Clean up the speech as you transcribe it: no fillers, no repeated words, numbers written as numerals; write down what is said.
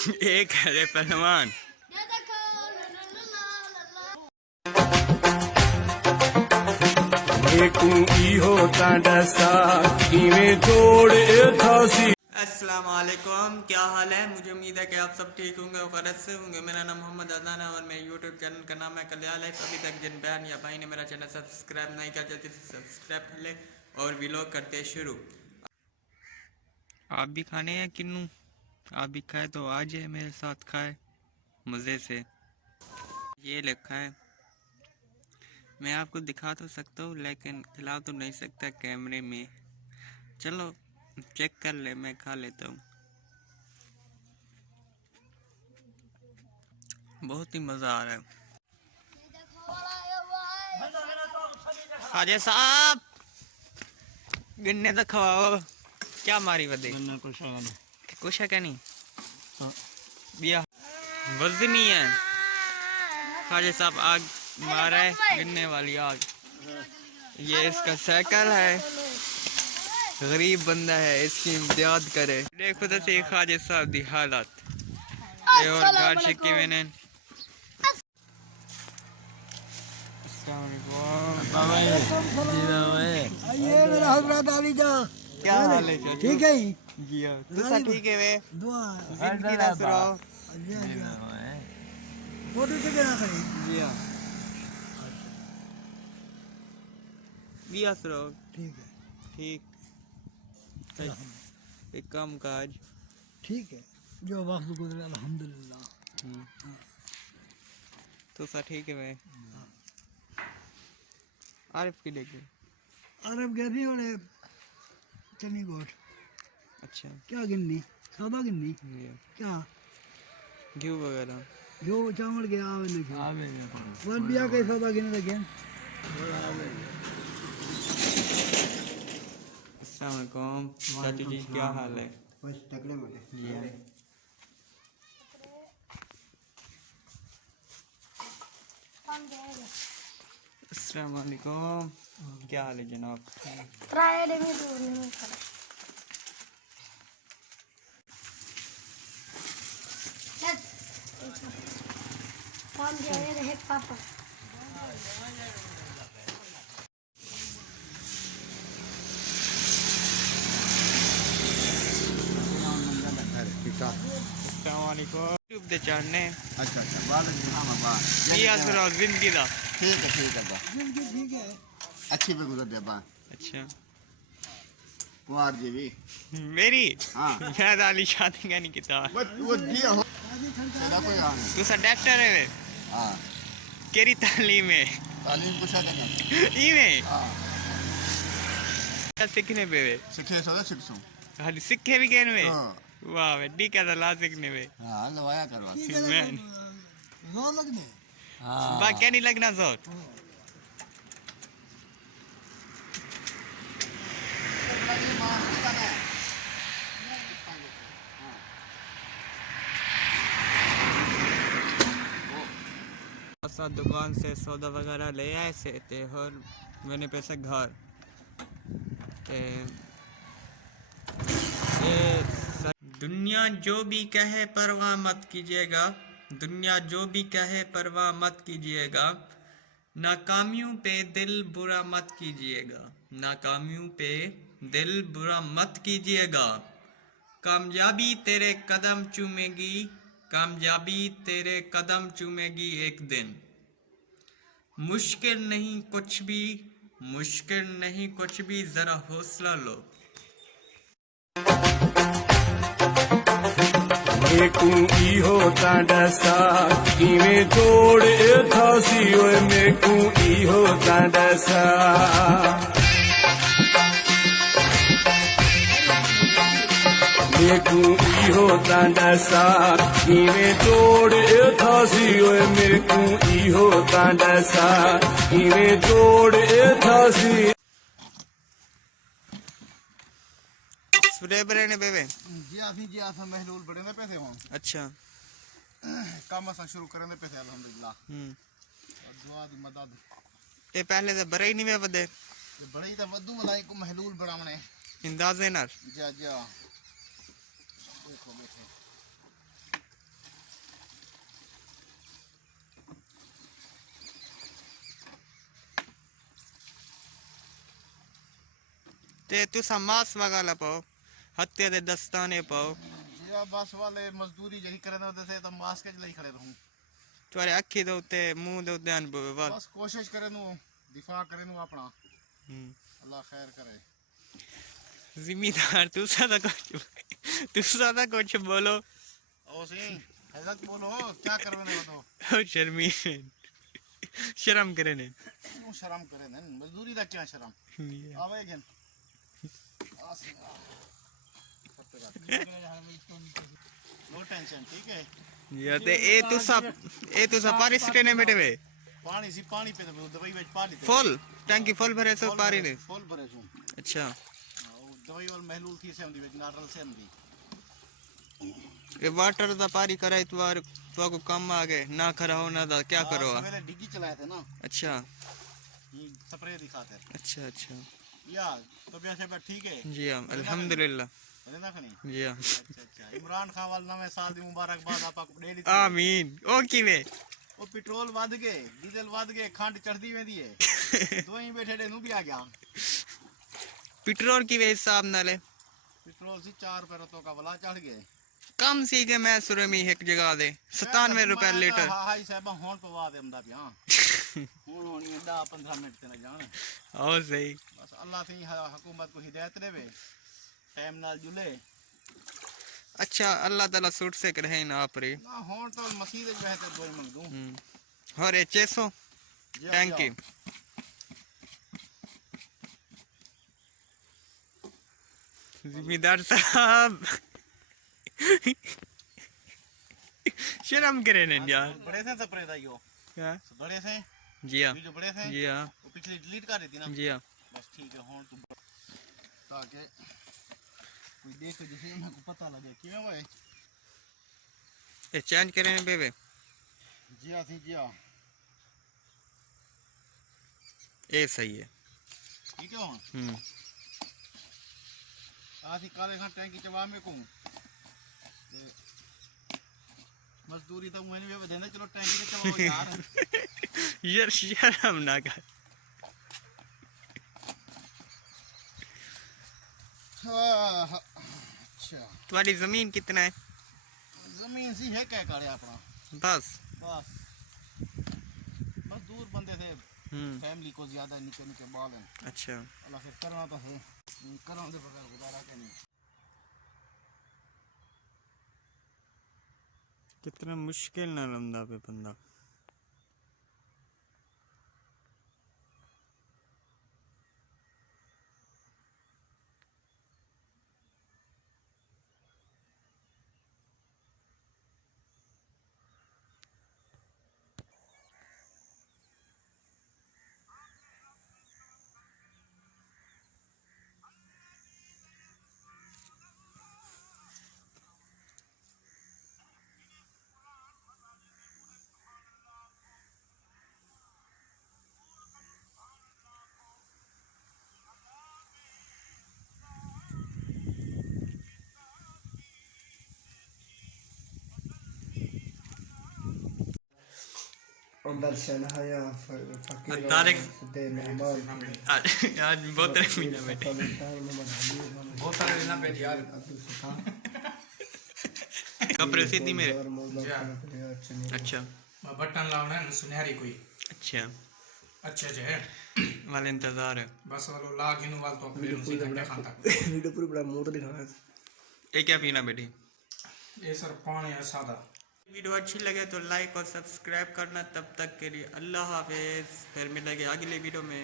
एक है पहलवान। अस्सलाम वालेकुम, क्या हाल है? मुझे उम्मीद है कि आप सब ठीक होंगे और खैरियत से होंगे। मेरा नाम मोहम्मद अजान है और मेरे यूट्यूब चैनल का नाम है कल्याण है। अभी तक जिन बहन या भाई ने मेरा चैनल सब्सक्राइब नहीं किया जल्दी से सब्सक्राइब कर ले और व्लॉग करते शुरू। आप भी खाने हैं किन्नू? आप भी खाए तो आ जाए मेरे साथ, खाए मज़े से। ये लिखा है, मैं आपको दिखा तो सकता हूँ लेकिन खिला तो नहीं सकता कैमरे में। चलो चेक कर ले, मैं खा लेता हूँ। बहुत ही मज़ा आ रहा है। खाजे साहब गिन्ने तो खवाओ। क्या मारी बदे? कुछ है क्या नहीं? बिया वजनी है। खाजे साहब आग मारा है, गिनने वाली आग। ये इसका साइकिल है, गरीब बंदा है, इसकी इमदाद करे। देखो तो सही खाजे साहब दी हालत। ये और घर शिकी मैंने। क्या हाल है चाचू? ठीक है जी हाँ, तुसा ठीक है वे? दुआ जिंदगी ना सुनाओ। फोटो तो क्या करें? जी हाँ, बिया सुनाओ। ठीक है ठीक। एक काम काज। ठीक है, जो वक्त गुजरे अल्हम्दुलिल्लाह। तुसा ठीक है वे? आरिफ की देखे? अरब गए थे और चनी गोट अच्छा। क्या गिननी, सादा गिननी जी हाँ। क्या घी वगैरह जो चावल गया आवे नहीं वन बिया के सादा गिने लगे। अस्सलाम वालेकुम चाचू जी, क्या हाल है? बस तकड़े वाले जी हाँ। अस्सलाम वालेकुम, क्या हाल है जनाब? पापा अस्सलाम वालेकुम। यूट्यूब दे चढ़ने। अच्छा अच्छा बाद में ये असरा जिंदगी दा। ठीक है बा ठीक है। अच्छी पे गुजर दे बा अच्छा कुमार जी भी मेरी हाँ मैं दाली शादी का नहीं किता। बस वो दिया हो तेरा कोई हाल नहीं तू सा डॉक्टर है वे? हाँ केरी तालीम है? तालीम पूछा करना ई में हाँ क्या सीखने पे वे? सिखे सो सिख सो हाली सीखे भी गए वे? हाँ वाह वे डी क्या ला सीखने वे? हाँ लवाया करवा मैं जोर लगने हाँ बा क्या नहीं लगना जोर। दुकान से सौदा वगैरह ले आए से ते और मैंने पैसे घर ते दुनिया जो भी कहे परवाह मत कीजिएगा, दुनिया जो भी कहे परवाह मत कीजिएगा, नाकामियों पे दिल बुरा मत कीजिएगा, नाकामियों पे दिल बुरा मत कीजिएगा। कामयाबी तेरे कदम चूमेगी, कामयाबी तेरे कदम चूमेगी एक दिन। मुश्किल नहीं कुछ भी, मुश्किल नहीं कुछ भी, जरा हौसला लो। मेकू इहो तांडसा इवें जोड़ थासी ओए मेकू इहो तांडसा मेकू इहो तांडसा इवें जोड़ थासी ओए मेकू इहो तांडसा इवें जोड़ थासी। स्प्रे बरेने बेबे जी आसा महलूल बड़े ने पैसे हों अच्छा काम असा शुरू करने पैसे अल्हम्दुलिल्लाह और दुआ दी मदद ते पहले तो बरे ही नहीं वे बदे ये बड़े ही तो वदू मलाई को महलूल बनावने इंदाजे नाल जा जा देखो बैठे ते तुसा मास वगाला पाओ हत्ते दे दस्ताने पाओ जी बस वाले मजदूरी जड़ी करने होते थे तो मास्क के लिए खड़े रहूं तुम्हारे अखी दे उत्ते मुंह दे उत्ते अनुभव वाल बस कोशिश करे नु दिफा करे नु अपना अल्लाह खैर करे जिम्मेदार तुसा तो कुछ बोलो ओ सी हजरत बोलो क्या करने हो तो ओ शर्मीन शर्म करे ने क्यों शर्म करे न मजदूरी दा क्या शर्म आवे अगेन नो टेंशन ठीक है ये ते ए तुसा पानी सिटने बैठे वे पानी सी पानी पे दवाई वेच पानी फुल टंकी फुल भरे सो पानी ने फुल भरे सो अच्छा दवाई वाल महलूल थी से हमदी वेच नारल से हमदी ये वाटर दा पारी कराई तो को काम आ गए ना खरा हो ना दा क्या करो पहले डिग्गी चलाए थे ना अच्छा स्प्रे दिखाते अच्छा अच्छा या तबीयत से ठीक है जी हां अल्हम्दुलिल्लाह रहना खनी जी हां अच्छा अच्छा इमरान खान वाल नवे साल दी मुबारकबाद आपा को दे दी आमीन ओ किवे ओ पेट्रोल वध गए डीजल वध गए खंड चढ़दी वेंदी है दो ही बैठे डे नु भी आ गया पेट्रोल किवे हिसाब नाले पेट्रोल सी 4 रुपए तो का वाला चढ़ गए कम सी के मैं सुरे में एक जगह दे 97 रुपए लीटर हां हां साहब होन पवा दे हमदा पिया होन होनी 10-15 मिनट ते न जान ओ सही बस अल्लाह थी हुकूमत को हिदायत देवे टाइम नाल जुले अच्छा अल्लाह ताला सूट से करे ना आपरे ना होन तो मसीह दे बहते दो मंग दूं और एचएसओ थैंक यू जिम्मेदार साहब शर्म करे ने यार बड़े से स्प्रे दा यो क्या बड़े से जी हां वीडियो बड़े से जी हां वो पिछली डिलीट कर दी ना जी हां बस ठीक है होन तू ताकि कोई देखे जिसे मेरे को पता लगे क्यों भाई ये चेंज करे ने बेबे जी हां जी हां ये सही है ठीक है होन आधी काले खान टैंकी चवा में को मजदूरी तो मैंने भी देना चलो टैंकी में चवाओ यार यार शर्म ना कर अच्छा तुम्हारी जमीन कितना है जमीन सी है क्या करे अपना बस बस मजदूर बंदे थे फैमिली को ज्यादा निके निके बाल हैं अच्छा अल्लाह फिर करना तो है करना दे बगैर गुजारा के नहीं कितना मुश्किल ना लंदा पे बंदा दर्शन हया फकीर तारिक दे मेहमान आज बहुत महीना बैठे बहुत सारे लेना पे यार कपड़े सीधी मेरे अच्छा बटन लावना है सुनहरी कोई अच्छा अच्छे अच्छे है वाले इंतजार है बस वालो लाग इनु वाल तो अपने उसी घंटे खाता वीडियो पूरी बड़ा मुंह तो दिखाना ये क्या पीना बेटी ये सर पानी है सादा वीडियो अच्छी लगे तो लाइक और सब्सक्राइब करना तब तक के लिए अल्लाह हाफिज फिर मिलेंगे अगले वीडियो में